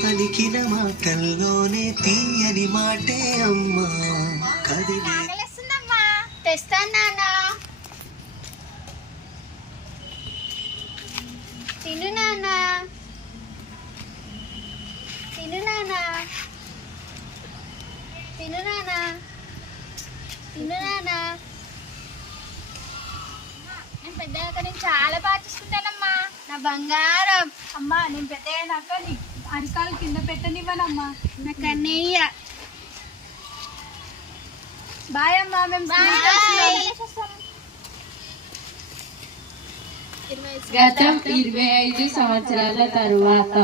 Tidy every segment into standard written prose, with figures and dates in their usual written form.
పలికిన మాటల్లోనే తీయని మాటే అమ్మా కదిలే. తెస్తాను నాన్న. తిను నాన్న, తిను నాన్న, తిను నాన్న, తిను నాన్న. నేను పెద్దగా నేను చాలా బాగా చూసుకుంటానమ్మా నా బంగారం. అమ్మా నేను పెద్ద అయినాక నీ అరికాలు కింద పెట్టనివ్వనమ్మా. నాకు అన్నయ్య. బాయ్ అమ్మా. మేము గతం 25 సంవత్సరాల తరువాత.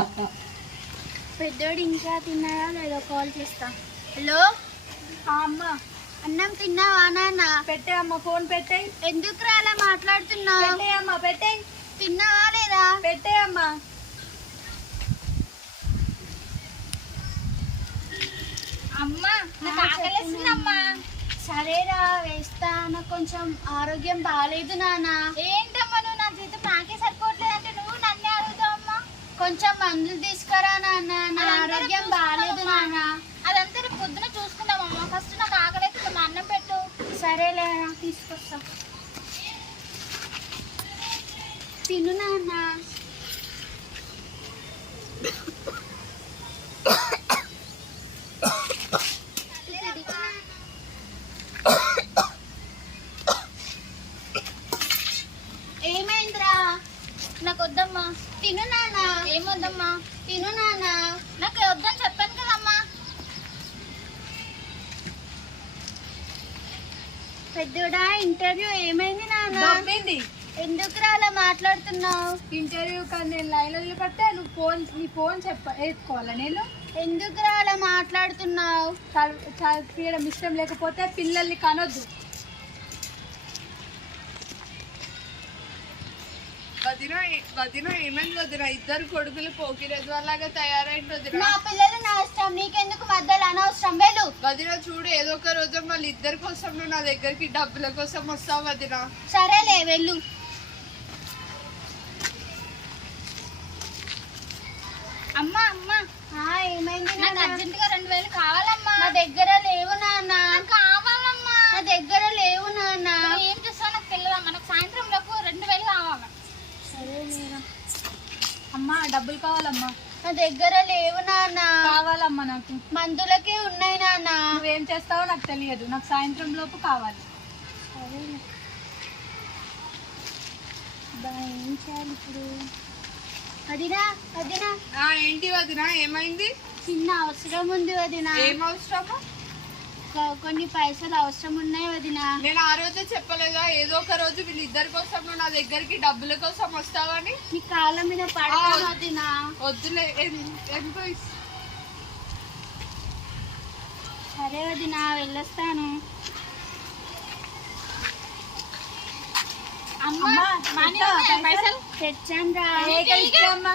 పెద్దోడు ఇంకా తిన్నాడా లేదో కాల్ చేస్తా. హలో అమ్మ, అన్నం తిన్నావా నాన్న? పెట్టే అమ్మ, ఫోన్ పెట్టేయి. ఎందుకు అలా మాట్లాడుతున్నావు? పెట్టే అమ్మ, పెట్టేయి. తిన్నావా లేదా? పెట్టే అమ్మా. అమ్మా నాకు ఆకలిస్తుందమ్మా. సరేరా వేస్తా. నాకు కొంచెం ఆరోగ్యం బాగాలేదు నాన్న. ఏంటమ్మా నువ్వు నా జీతం నాకే సరిపోవట్లేదు అంటే నువ్వు నన్నే అడుగుతావు అమ్మా. కొంచెం మందులు తీసుకురా నాన్న, నా ఆరోగ్యం బాగాలేదు నాన్న. అదంతా రేపు పొద్దున చూసుకుందామమ్మా. ఫస్ట్ నాకు ఆకలిస్తుంది, మా అన్నం పెట్టు. సరేలే తీసుకొస్తా. తిను నాన్న. ఏమైందిరా? నాకు వద్దమ్మా. తిను నాన్న. ఏమొద్దమ్మా? తిను నాన్న. నాకు వద్దని చెప్పాను కదమ్మా. పెద్దోడా ఇంటర్వ్యూ ఏమైంది నాన్న? ఎందుకు అలా మాట్లాడుతున్నావు? ఇంటర్వ్యూ కానీ నేను లైన్ వదిలిపెడితే నువ్వు నీ ఫోన్ వేసుకోవాలా? నేను ఎందుకు అలా మాట్లాడుతున్నావు? చదివడం ఇష్టం లేకపోతే పిల్లల్ని కనొద్దు. వదిన ఏమైంది వదిన? ఇద్దరు కొడుకులు పోకిరేజ్ వాళ్ళగా తయారైంది వదిన. నా పిల్లలు నా ఇష్టం, నీకెందుకు మధ్యలో అనవసరం. వెళ్ళు వదిన చూడు, ఏదో ఒక రోజు వాళ్ళ ఇద్దరి కోసం నువ్వు నా దగ్గరికి డబ్బుల కోసం వస్తావు వదిన. సరేలే వెళ్ళు. అమ్మా అమ్మా ఏమైంది? నాకు అర్జెంటుగా 2000 కావాలమ్మా. నా దగ్గర లేవు నాన్న. కావాలమ్మా. నా దగ్గర లేవు నాన్న. ఏం చేస్తావు నాకు తెలియదమ్మా. నాకు సాయంత్రం లోపు 2000 కావాలి. సరేలేరా. అమ్మా డబ్బులు కావాలమ్మా. నా దగ్గర లేవు నాన్న. కావాలమ్మా నాకు. మందులకే ఉన్నాయి నాన్న. నువ్వేం చేస్తావో నాకు తెలియదు, నాకు సాయంత్రం లోపు కావాలి. సరేలే. ఏం చేయాలి ఇప్పుడు? వదినా వదినా. ఏంటి వదిన ఏమైంది? చిన్న అవసరం ఉంది వదినా. ఏం అవసరమా? కొన్ని పైసలు అవసరం ఉన్నాయి వదినా. నేను ఆ రోజే చెప్పలేదా, ఏదో ఒక రోజు వీళ్ళిద్దరి కోసం నువ్వు నా దగ్గరికి డబ్బుల కోసం వస్తావని? నీ కాళ్ళ మీద పడతాను వదినా. వద్దులే. ఎంత? సరే వదినా వెళ్ళొస్తాను. పైసలు తెచ్చాను రా.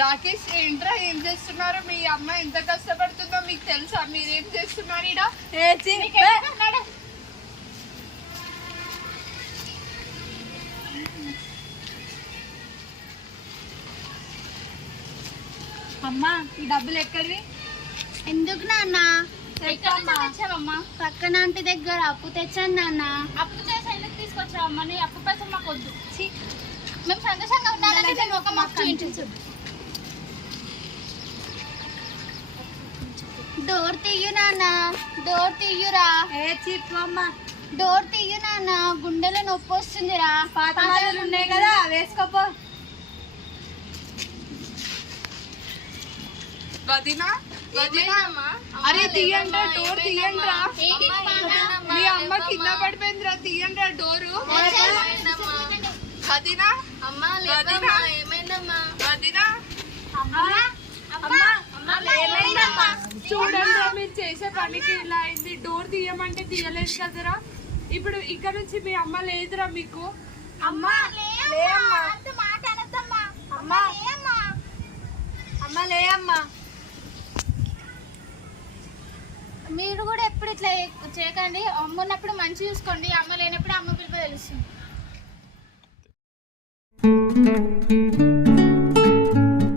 రాకేష్ ఏంట్రా ఏం చేస్తున్నారు? మీ అమ్మ ఎంత కష్టపడుతుందో మీకు తెలుసా? మీరేం చేస్తున్నారు ఈడ? అమ్మా ఈ డబ్బులు ఎక్కడివి? ఎందుకు నాన్న? తెచ్చావమ్మా. పక్కన ఆంటీ దగ్గర అప్పు తెచ్చాను నాన్న. అప్పు చేసి ఎందుకు తీసుకొచ్చావమ్మా? నీ అప్పు పైసలు మాకు వద్దు. మేము సంతోషంగా ఉండాలంటే ఒక మాకు డోర్ తీయు నాన్న. డోర్ తీయురా. డోర్ తీయు నాన్న. గుండెలో నొప్పి వస్తుందిరా. పాత ఉన్నాయి కదా వేసుకోపో. వదినా వదినా, అరే తీయండి డోర్, తీయండి. మీ అమ్మ కింద పడిపోయిందిరా, తీయండి డోరు. వదినా చూడండి మీరు చేసే పనికి ఇలా అయింది. డోర్ తీయమంటే తీయలేదు కదరా. ఇప్పుడు ఇక్కడ నుంచి మీ అమ్మ లేదురా మీకు. అమ్మా లేమ్మా. మీరు కూడా ఎప్పుడు ఇట్లా చేయకండి. అమ్మ ఉన్నప్పుడు మంచి చూసుకోండి, అమ్మ లేనప్పుడు అమ్మ పిలుపు తెలుస్తుంది. అమ్మా